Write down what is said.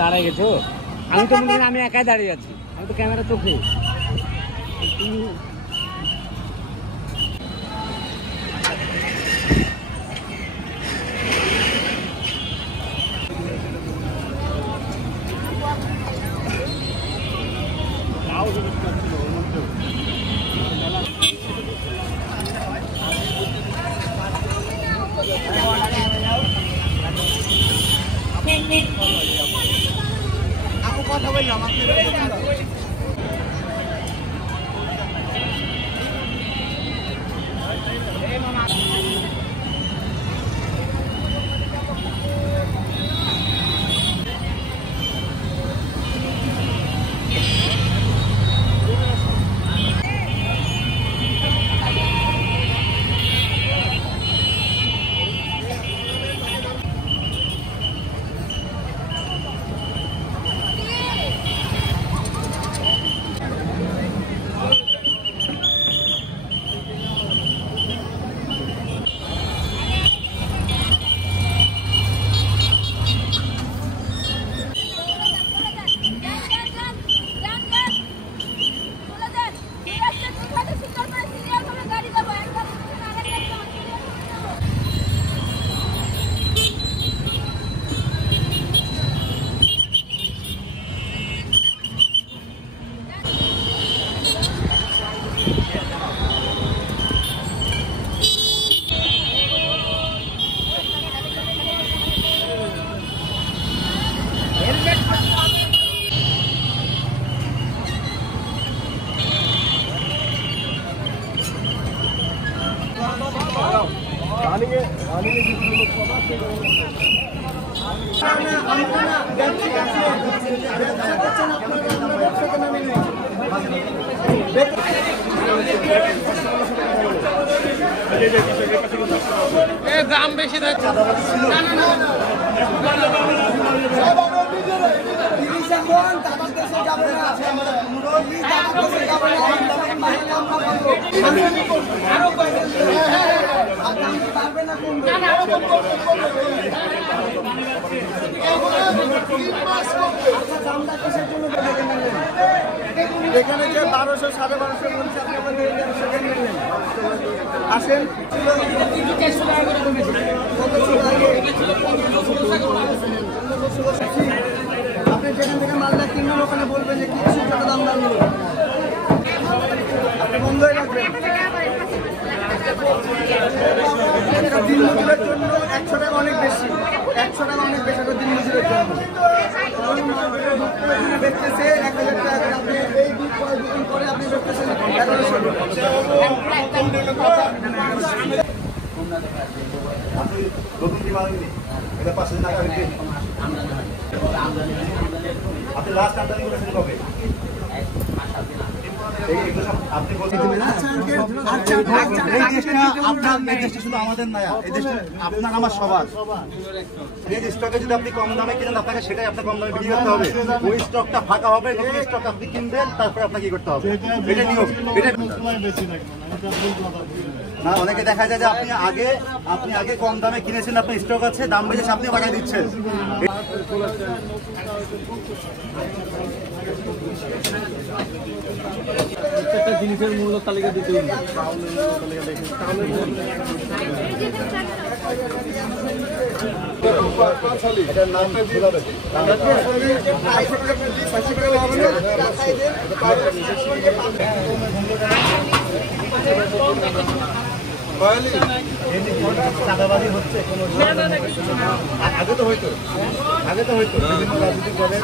দাঁড়ায় গেছো। আমি তো মনে করি আমি একাই দাঁড়িয়ে আছি, আমি তো ক্যামেরা চোখে। aku কথা বললাম দাম বেশি যাচ্ছে এখানে যে 1200 1250 বলছে আপনি আবার 1300 টাকা নেবেন আসেন আপনি যেখান থেকে মালটা কিনবেন ওখানে বলবেন যে কিছু টাকা দাম দাম নেবেন আপনি বন্ধ হয়ে রাখবেন দিন মজুরের জন্য 100 টাকা অনেক বেশি 100 টাকা অনেক বেশি দিন মজুরের জন্য বেচতেছে 1000 টাকা আপনি এই দুদিন করে আপনি বেচতেছেন 1100 আপনি নতুন কি মানেননি এটা 500 টাকা দিয়ে আপনি লাস্ট আমদানি করেছেন কবে আপনি বলতে শুধু আমাদের না এই দেশটা আপনার আমার সবার এই স্টকে যদি আপনি কম দামে কিনেন আপনাকে সেটাই আপনার কম দামে বিক্রি করতে হবে ওই স্টকটা ফাঁকা হবে নতুন স্টক আপনি কিনবেন তারপরে আপনাকে কি করতে হবে এটা নিয়ম এটা না অনেকে দেখা যায় যে আপনি আগে কম দামে কিনেছেন আপনার স্টক আছে দাম বেশি আপনি বাড়াই দিচ্ছেন প্রত্যেকটা জিনিসের মূল্য তালিকা দিতে হবে এটার নাম চাঁদাবাজি হচ্ছে আগে তো হয়তো বিভিন্ন রাজনৈতিক দলের